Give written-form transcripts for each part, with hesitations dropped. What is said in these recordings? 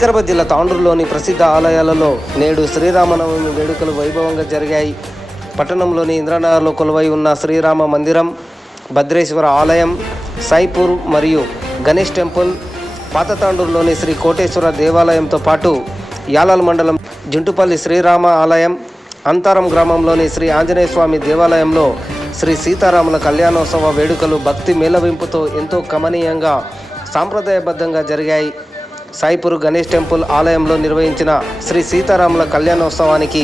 వికారాబాద్ జిల్లా తాండూరులోని ప్రసిద్ధ ఆలయాలలో నేడు శ్రీరామనవమి వేడుకలు వైభవంగా జరిగాయి. పట్టణంలోని ఇంద్రనగర్లో కొలువై ఉన్న శ్రీరామ మందిరం, భద్రేశ్వర ఆలయం, సాయిపూర్ మరియు గణేష్ టెంపుల్, పాత తాండూరులోని శ్రీ కోటేశ్వర దేవాలయంతో పాటు యాలాల్ మండలం జుంటుపల్లి శ్రీరామ ఆలయం, అంతారం గ్రామంలోని శ్రీ ఆంజనేయ స్వామి దేవాలయంలో శ్రీ సీతారాముల కళ్యాణోత్సవ వేడుకలు భక్తి మేళవింపుతో ఎంతో కమనీయంగా సాంప్రదాయబద్ధంగా జరిగాయి. సాయిపూర్ గణేష్ టెంపుల్ ఆలయంలో నిర్వహించిన శ్రీ సీతారాముల కళ్యాణోత్సవానికి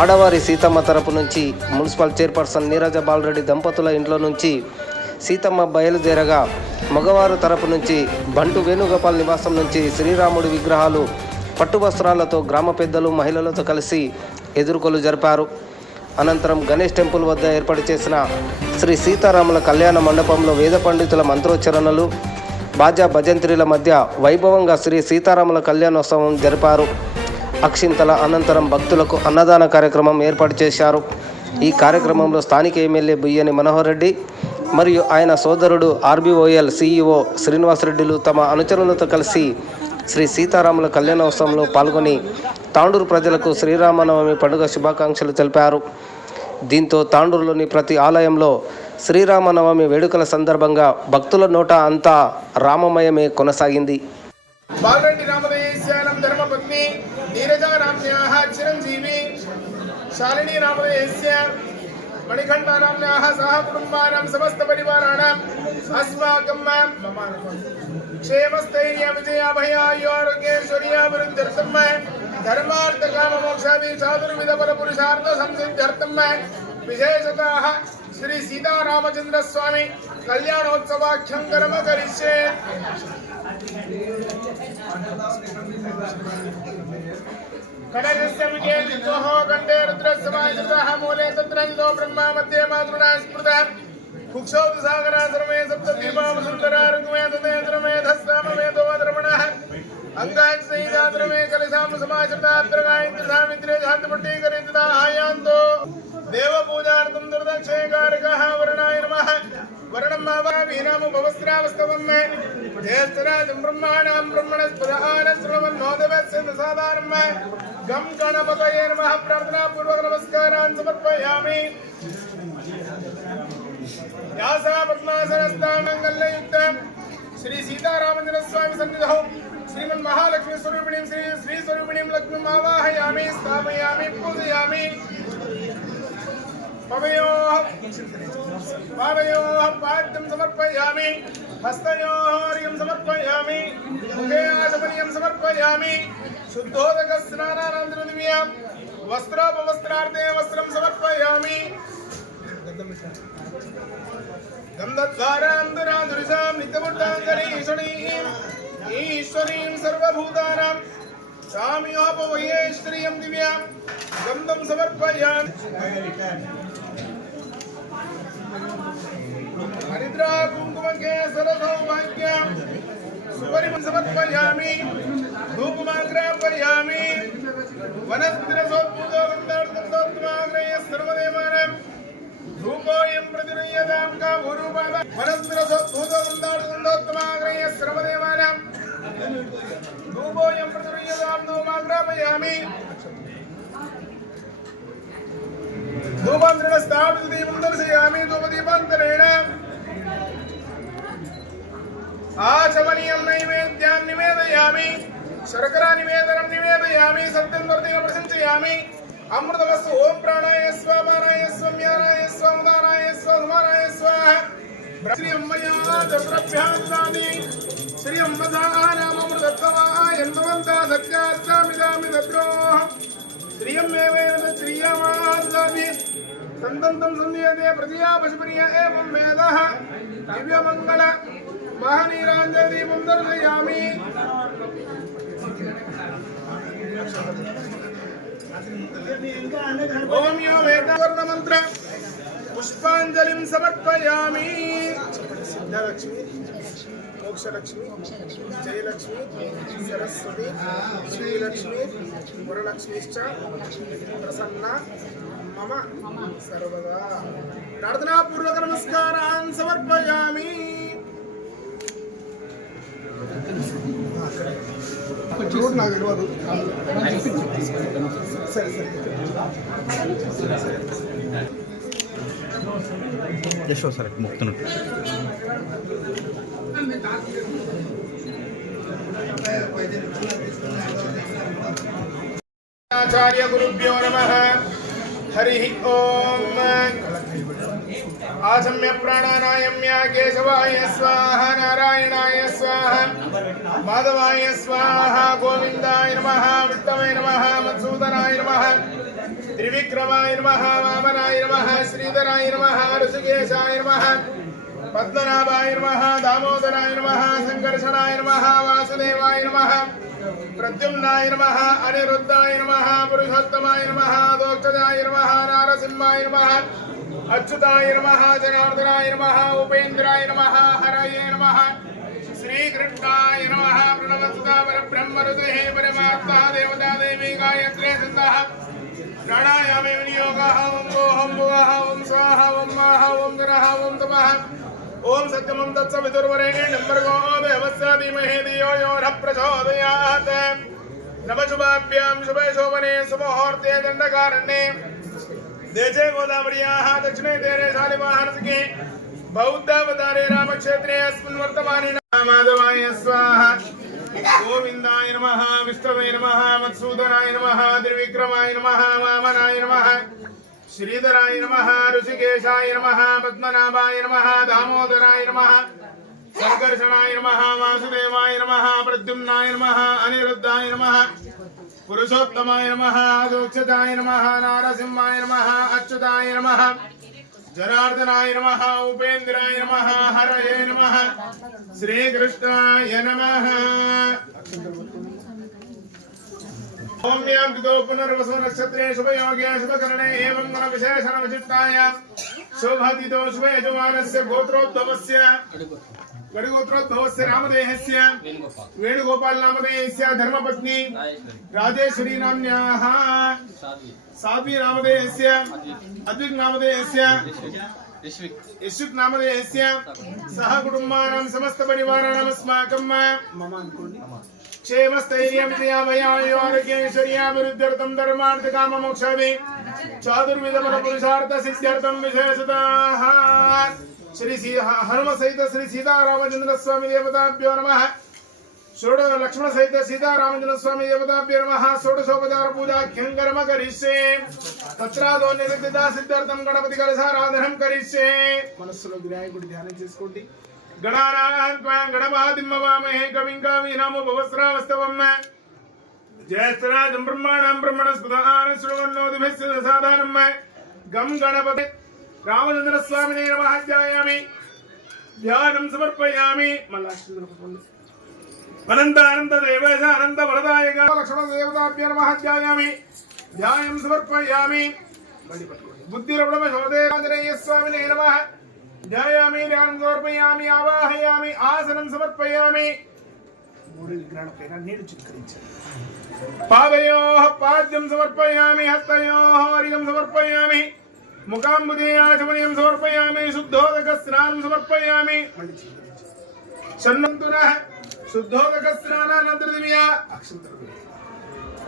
ఆడవారి సీతమ్మ తరపు నుంచి మున్సిపల్ చైర్పర్సన్ నీరజ బాలరెడ్డి దంపతుల ఇంట్లో నుంచి సీతమ్మ బయలుదేరగా, మగవారు తరపు నుంచి బంటు వేణుగోపాల్ నివాసం నుంచి శ్రీరాముడి విగ్రహాలు పట్టు వస్త్రాలతో గ్రామ పెద్దలు మహిళలతో కలిసి ఎదుర్కొలు జరిపారు. అనంతరం గణేష్ టెంపుల్ వద్ద ఏర్పాటు చేసిన శ్రీ సీతారాముల కళ్యాణ మండపంలో వేద పండితుల మంత్రోచ్చరణలు, బాజా భజంత్రీల మధ్య వైభవంగా శ్రీ సీతారాముల కళ్యాణోత్సవం జరిపారు. అక్షింతల అనంతరం భక్తులకు అన్నదాన కార్యక్రమం ఏర్పాటు చేశారు. ఈ కార్యక్రమంలో స్థానిక ఎమ్మెల్యే బుయ్యని మనోహర్ రెడ్డి మరియు ఆయన సోదరుడు ఆర్బీఓఎల్ సిఇఓ శ్రీనివాసరెడ్డిలు తమ అనుచరులతో కలిసి శ్రీ సీతారాముల కళ్యాణోత్సవంలో పాల్గొని తాండూరు ప్రజలకు శ్రీరామనవమి పండుగ శుభాకాంక్షలు తెలిపారు. దీంతో తాండూరులోని ప్రతి ఆలయంలో శ్రీరామనవమి వేడుకల సందర్భంగా భక్తుల నోట అంతా రామమయమే కొనసాగింది. బాలరెడ్డి రామదేశ్యానం ధర్మపత్ని నీరజా నామ్యాః చిరంజీవి శాలిని రామదేశ్య మణికంఠా నామ్యాః సహ కుటుంబానాం సమస్త పరివారాణాం అస్మాకం క్షేమస్థైర్య విజయాభయారోగ్యేశ్వర్యాభివృద్ధ్యర్థం ధర్మార్థ కామ మోక్షాది చాతుర్విధ ఫల పురుషార్థ సంసిద్ధ్యర్థం విశేషతః శ్రీ సీతారామచంద్ర స్వామి కళ్యాణోత్సవాఖ్యం కర్మ కరిష్యే. కడగస్య విజేతితోః కంఠే రుద్రస్య వాయుధృతః మూలే తత్రనిదో బ్రహ్మా మధ్యే మాతృణా స్మృతః కుక్షౌతు సాగరా సర్వే సప్త దీపామ సుందరా ఋగ్మే తదేంద్రమే ధస్సామవేదో ద్రవణః అంగాన్ సైదాద్రమే కలశామ సమాచృతాద్రగాయింద్ర సామిత్రే శాంతిపట్టీకరిత ఆయాంతో దేవ పూజార్థం దుర్దక్షేకారకః వరుణాయ నమః. వరుణం వీరాము భవస్రావస్తవం జ్యేష్ఠరాజం బ్రహ్మాణాం బ్రహ్మణస్పదాన శ్రవన్నోదవస్య సాధారం గం గణపతయే నమః. ప్రార్థనాపూర్వక నమస్కారాన్ సమర్పయామి. యాసా పద్మాసనస్థానంగల్యయుక్త శ్రీ సీతారామచంద్ర స్వామి సన్నిధౌ శ్రీమన్ మహాలక్ష్మి స్వరూపిణీం శ్రీ స్వరూపిణీం లక్ష్మీం ఆవాహయామి, స్థాపయామి, పూజయామి. పాదయోః పాద్యం సమర్పయామి, హస్తయోః అర్ఘ్యం సమర్పయామి, ముఖే ఆచమనీయం సమర్పయామి. శుద్ధోదక స్నానానంతరం దివ్యాం వస్త్రోపవస్త్రార్థే వస్త్రం సమర్పయామి. గంధద్వారాంతరాధురిసాం నిత్యముట్టాంగరీషణీం ఈశ్వరీం సర్వభూతానాం సామ్యోపవయే శ్రియం దివ్యాం గంధం సమర్పయామి. హరిద్రా కుంకుమకే సరసౌభాగ్యం సుపరిమం సమర్పయామి. ధూపమాగ్రాపయామి. వనస్పతిరసోద్భూతో వందార్థోత్తమాగ్రయ సర్వదేవానాం ధూపోయం ప్రతిరయ్యదాం కాభూరూపాద వనస్పతిరసోద్భూతో వందార్థోత్తమాగ్రయ సర్వదేవానాం ధూపోయం ప్రతిరయ్యదాం ధూమాగ్రాపయామి. ధూపాంతరేణ స్థాపిత దీపం దర్శయామి. ధూపదీపాంతరేణ ఆచమనీయం నైవేద్యాన్ని నివేదయామి. శర్కరా నివేదనం నివేదయామి. సత్యం వర్ధేన ప్రశంసయామి. అమృతవస్తు ఓం ప్రాణాయ స్వ పానాయ స్వ మ్యానాయ స్వ ఉదానాయ స్వ సుమానాయ స్వాహ. శ్రీ అమ్మయాది శ్రీ అమ్మదానామృతత్వమాయంతవంత సత్యాస్సామిదామి దద్రోః శ్రీయమేవేన శ్రీయమాదాది సంతంతం సంధ్యతే ప్రతియా పశుపనియ ఏవం వేదః దివ్యమంగళ మహనీరాంజదీపం దర్శయామి. ఓం యో వేదవర్ణమంత్ర పుష్పాంజలిం సమర్పయామి. సిద్ధలక్ష్మి, మోక్షలక్ష్మి, జయలక్ష్మి, సరస్వతి, శ్రీలక్ష్మి, వరలక్ష్మిశ్చ ప్రసన్న మమ సర్వదా. ప్రార్థనాపూర్వక నమస్కారాన్ సమర్పయామి. రూట్ నాకు తెలియదు. సరే సరే యశో సార్ ముక్తున్నట్టు ఆచార్య గురుభ్యో నమః. హరి ఓం. ఆసమ్య ప్రాణానాయమ్య కేశవాయ స్వాహ, నారాయణాయ స్వాహ, మాధవాయ స్వాహ, గోవిందాయ నమః, విష్ణవే నమః, మధుసూదనాయ నమః, త్రివిక్రమాయ నమః, వామనాయ నమః, శ్రీధరాయ నమః, ఋషికేశాయ నమః, పద్మనాభాయ నమః, దామోదరాయ నమః, సంకర్షణాయ నమః, వాసుదేవాయ నమః, ప్రద్యుమ్నాయ నమః, అనిరుద్ధాయ నమః, పురుషోత్తమాయ నమః, దోక్షజాయ నమః, నారసింహాయ నమః, అచ్యుతాయ నమః, జనార్దనాయ నమః, ఉపేంద్రాయ నమః, హరయే నమః, శ్రీకృష్ణాయ నమః. ప్రణవసుతా పరబ్రహ్మ ఋతుః పరమాత్మా దేవతా దేవీ గాయత్రీ ఛందః ప్రాణాయామే వినియోగః. ఓం ఓం భువః, ఓం స్వాహ, ఓం మాహ, ఓం గరః, ఓం తపః, ఓం సత్యమం తత్సవితుర్వరేణ్యం భర్గో దేవస్య ధీమహి ధియో యో నః ప్రచోదయాత్. నమశుభాభ్యాం శుభే శోభనే సుముహూర్తే దండకారణ్యే దేశే గోదావర్యాః దక్షిణే తీరే శాలివాహనసికే బౌద్ధావతారే రామక్షేత్రే అస్మిన్ వర్తమానే మాధవాయ స్వాహ, గోవిందాయ నమః, విష్ణవే నమః, మధుసూదనాయ నమః, త్రివిక్రమాయ నమః, వామనాయ నమః, శ్రీధరాయ నమః, ఋషికేశాయ నమః, పద్మనాభాయ నమః, దామోదరాయ నమః, సంకర్షణాయ నమః, వాసుదేవాయ నమః, ప్రద్యుమ్నాయ నమః, అనిరుద్ధాయ నమః, పురుషోత్తమాయ నమః, దోక్షజాయ నమః, నారసింహాయ నమః, అచ్యుతాయ నమః, జనార్దనాయ నమః, ఉపేంద్రాయ నమః, హరయే నమః, శ్రీకృష్ణాయ నమః. ఓమ్యాం పితో పునర్వసు నక్షత్రే శుభయోగే శుభకరణే ఏవం గుణ విశేషణ విశిష్టాయ శోభాతితో శుభ యజమానస్య గోత్రోద్భవస్య గడిగోత్రోద్భవస్య రామదేహస్య వేణుగోపాల్ నామధేయస్య ధర్మపత్ని రాజేశ్వరీ నామ్యాః సాధ్వి నామధేయస్య అద్విక్ నామధేయస్య యశ్విక్ నామధేయస్య సహ కుటుంబానాం సమస్త పరివారాణం అస్మాకం క్షేమస్థైర్యం శ్రియాభయాయోగ్యేశ్వర్యాభివృద్ధ్యర్థం ధర్మార్థ కామ మోక్షాది చాతుర్విధ ఫల పురుషార్థ సిద్ధ్యర్థం విశేషతః శ్రీ హనుమ సహిత శ్రీ సీతారామచంద్ర స్వామి దేవతాభ్యో నమః. లక్ష్మణ సహిత సీతారామచంద్ర స్వామి దేవతాభ్యో నమః. షోడశోపచార పూజాఖ్యం కర్మ కరిష్యే. తత్రాదో నిరుద్ధిత సిద్ధార్థం గణపతి కలశారాధనం కరిష్యే. మనస్సులో వినాయకుడి ధ్యానం చేసుకోండి. గణానాం త్వాం గణపతిం నమామహే కవిం కవీనాముపవస్రావస్తవం. జ్యేష్ఠరాజం బ్రహ్మాణం బ్రహ్మణస్పదాన శృణ్వన్నోతిభిస్య సాధానం. గం గణపతి రామచంద్ర స్వామినే నమః. ధ్యాయామి, ధ్యానం సమర్పయామి. అనంతానంద దేవేశ అనంత వరదాయక లక్ష్మణ దేవతాభ్యో నమః. ధ్యాయామి, ధ్యానం సమర్పయామి. బుద్ధిరవణ శోదేంద్రయ స్వామినే నమః. ధ్యాయామి, ధ్యానం సమర్పయామి. ఆవాహయామి, ఆసనం సమర్పయామి. మూడు విగ్రహాల పైన నీళ్లు చిత్కరించాలి. పాదయోః పాద్యం సమర్పయామి. హస్తయోః అర్ఘ్యం సమర్పయామి. ముఖాంబుదే ఆచమనీయం సమర్పయామి. శుద్ధోదక స్నానం సమర్పయామి. షణ్మంతునః శుద్ధోదక స్నానానంతరదివ్య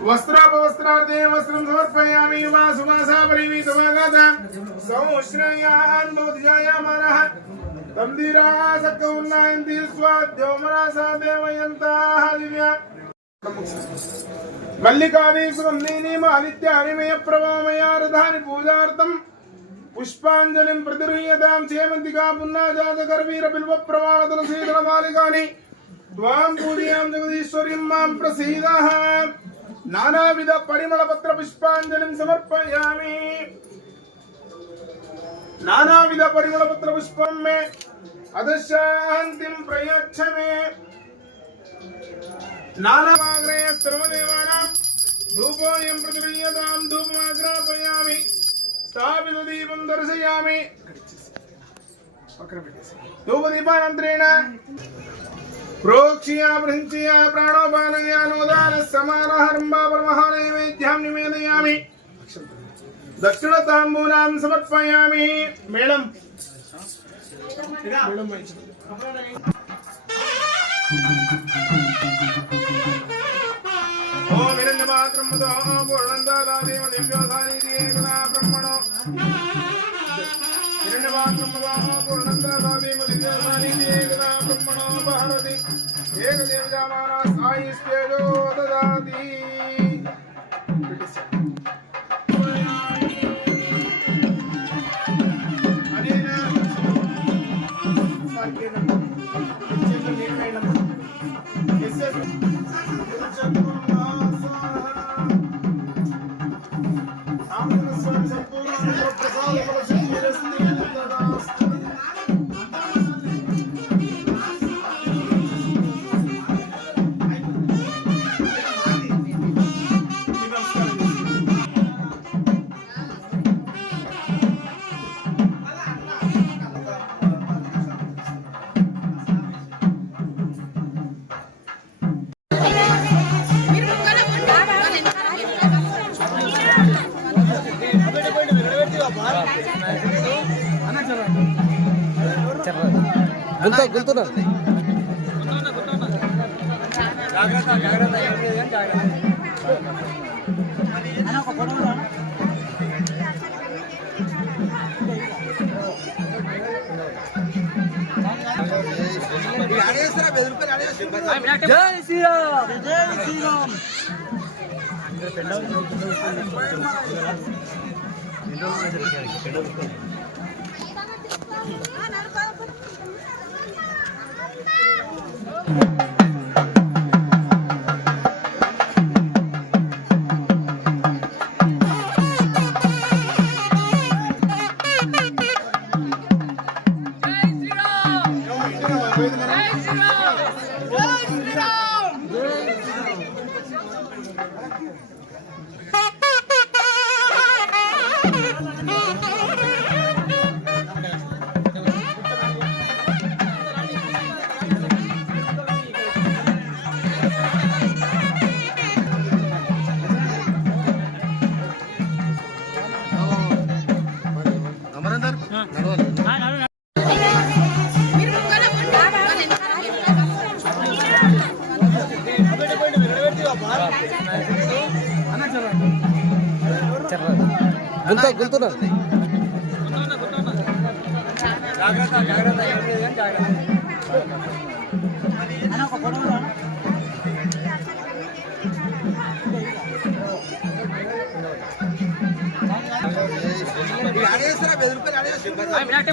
వస్త్రాపవస్త్రార్థే వస్త్రం సమర్పయామి. మాసుమాసా పరివీతమాగత సంశ్రయాన్ భవతి జాయమానః తం ధీరాः సక్క ఉన్నాయంతి స్వాద్యోమనాసా దేవయంతాః దివ్య మల్లికాది సుగంధిని మాలిత్యాని మే ప్రభామయా రథాని పూజార్థం పుష్పాంజలిం ప్రతిగృహ్యతాం. చేమంతికా పున్నాజాత కర్వీర బిల్వ ప్రమాణ తులసీదళ మాలికాని త్వాం పూజయాం జగదీశ్వరీం మాం ప్రసీదః. నానావిధ పరిమళ పత్ర పుష్పాంజలిం సమర్పయామి. నానావిధ పరిమళ పత్ర పుష్పం మే అదశాంతిం ప్రయచ్చ మే. నానాగ్రయ సర్వదేవానాం ధూపోయం ప్రతిగృహ్యతాం. ధూపమాగ్రాపయామి. స్థాపిత దీపం దర్శయామి. ధూపదీపానంతరేణ ప్రోక్ష్య బృంచ్య ప్రాణోపానయ నోదాన సమానహరంభా పరమః నైవేద్యం నివేదయామి. దక్షిణ తాంబూలాం సమర్పయామి. మేడం మేడం ब्रह्मणो पूर्णंदादादेव दिव्योसानीति एकदा ब्रह्मणो हिरण्यवाक्यमो पूर्णंदादादेव दिव्योसानीति एकदा ब्रह्मणो बहरति एकदेवजामाना सायिस्तेजो ददाति గుంతున్నా జై శ్రీరామ్ జై శ్రీరామ్ గుంతున్నా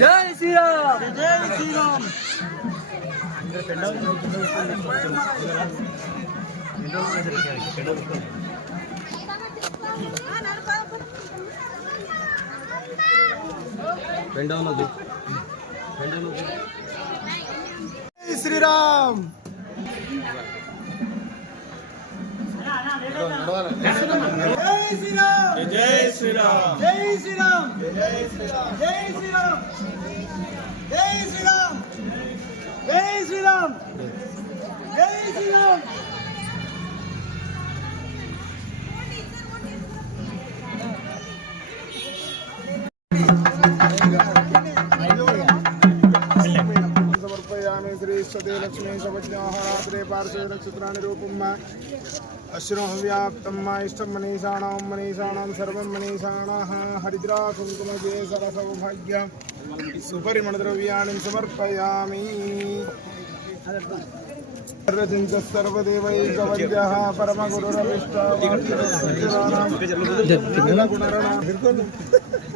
జై శ్రీరామ్ జై శ్రీరామ్ जय श्री राम जय श्री राम जय श्री राम जय श्री राम जय श्री राम जय श्री राम जय श्री राम जय श्री राम जय श्री राम समर्पयामि श्री सते लक्ष्मी सवज्ञाः रात्रे पार्श्वे नक्षत्राणि रूपं मा अश्रुं व्याप्तं मा इष्टं मनीषाणां सर्वं मनीषाणाः हरिद्रा कुङ्कुमजे सरसौभाग्य सुपरिमलद्रव्याणि समर्पयामि सर्वचिन्तः सर्वदेवैकवद्यः परमगुरुरविष्टावादिनां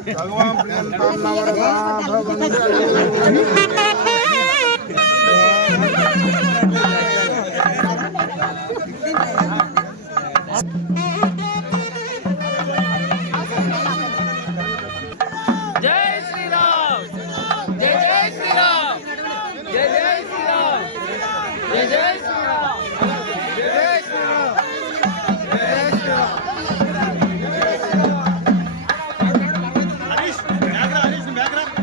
भगवान् प्रियन्तां नवरदा भवन्तु జై శ్రీరామ్ జై జై శ్రీరామ్ జై జై శ్రీరామ్ జై జై శ్రీరామ్ జై శ్రీరామ్ జై శ్రీరామ్ హరీష్ బ్యాక్‌గ్రౌండ్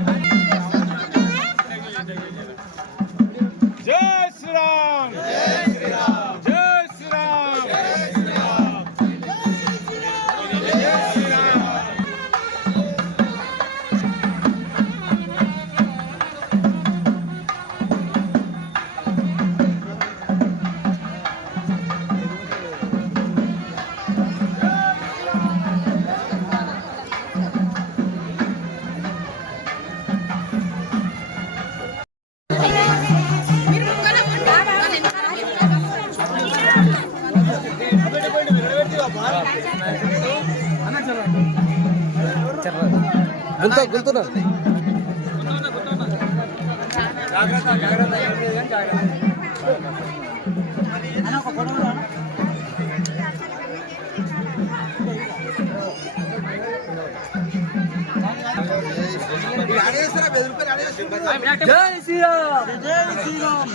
జై శ్రీరామ్ జై శ్రీరామ్.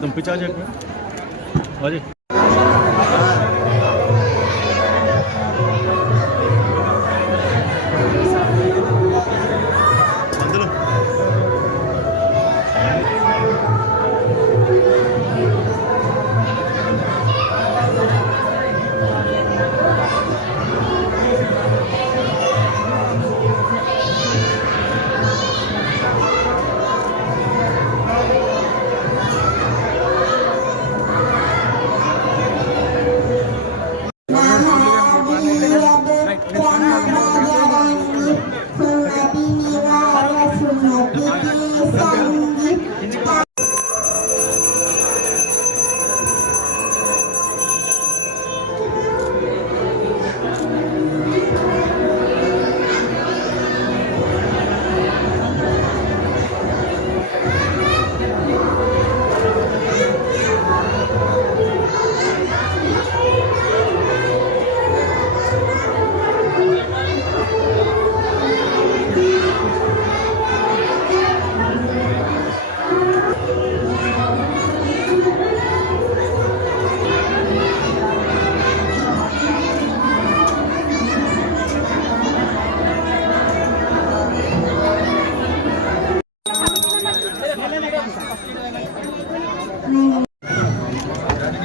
तुम पीछे आ जाओ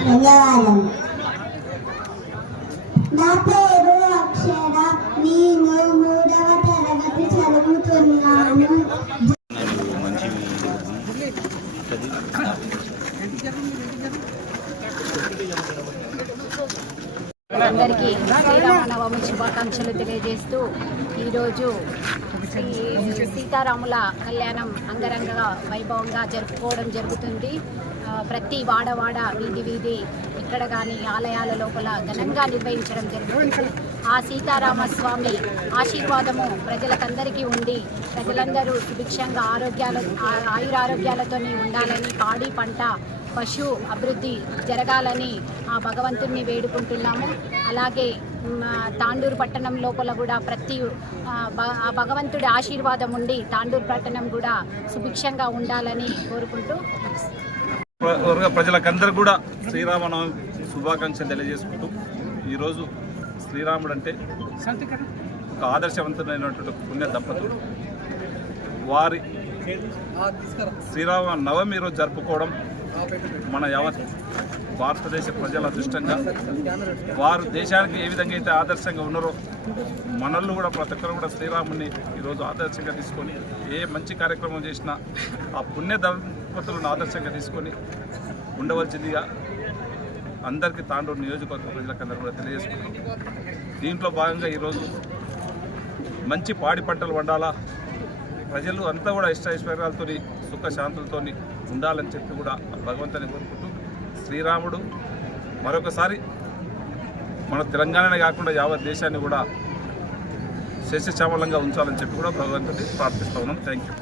ధన్యవాదం. నా పేరు అక్షర. నేను 3వ తరగతి చదువుతున్నాను. అందరికీ శ్రీరామనవమి శుభాకాంక్షలు తెలియజేస్తూ ఈరోజు సీతారాముల కళ్యాణం అంగరంగ వైభవంగా జరుపుకోవడం జరుగుతుంది. ప్రతి వాడవాడ వీధి వీధి ఇక్కడ కానీ ఆలయాల లోపల ఘనంగా నిర్వహించడం జరుగుతుంది. ఆ సీతారామస్వామి ఆశీర్వాదము ప్రజలకందరికీ ఉండి ప్రజలందరూ సుభిక్షంగా ఆయురారోగ్యాలతో ఉండాలని, పాడి పంట పశు అభివృద్ధి జరగాలని ఆ భగవంతుడిని వేడుకుంటున్నాము. అలాగే తాండూరు పట్టణం లోపల కూడా ఆ భగవంతుడి ఆశీర్వాదం ఉండి తాండూరు పట్టణం కూడా సుభిక్షంగా ఉండాలని కోరుకుంటూ ప్రజలకందరూ కూడా శ్రీరామనవమి శుభాకాంక్షలు తెలియజేసుకుంటూ ఈరోజు శ్రీరాముడు అంటే ఒక ఆదర్శవంతమైనటువంటి పుణ్య దంపతులు. వారి శ్రీరామ నవమి ఈరోజు జరుపుకోవడం మన యావత్ భారతదేశ ప్రజల అదృష్టంగా, వారు దేశానికి ఏ విధంగా అయితే ఆదర్శంగా ఉన్నారో మనల్ని కూడా ప్రతి ఒక్కరు కూడా శ్రీరాముని ఈరోజు ఆదర్శంగా తీసుకొని ఏ మంచి కార్యక్రమం చేసినా ఆ పుణ్య దంపతులను ఆదర్శంగా తీసుకొని ఉండవలసిందిగా అందరికీ తాండూరు నియోజకవర్గ ప్రజలకందరూ కూడా తెలియజేసుకుంటాం. దీంట్లో భాగంగా ఈరోజు మంచి పాడి పంటలు వండాలా, ప్రజలు అంతా కూడా ఇష్టైశ్వర్యాలతో సుఖశాంతులతో ఉండాలని చెప్పి కూడా భగవంతుని కోరుకుంటూ శ్రీరాముడు మరొకసారి మన తెలంగాణనే కాకుండా యావత్ దేశాన్ని కూడా శస్యశ్యామలంగా ఉంచాలని చెప్పి కూడా భగవంతుని ప్రార్థిస్తూ ఉన్నాం. Thank you.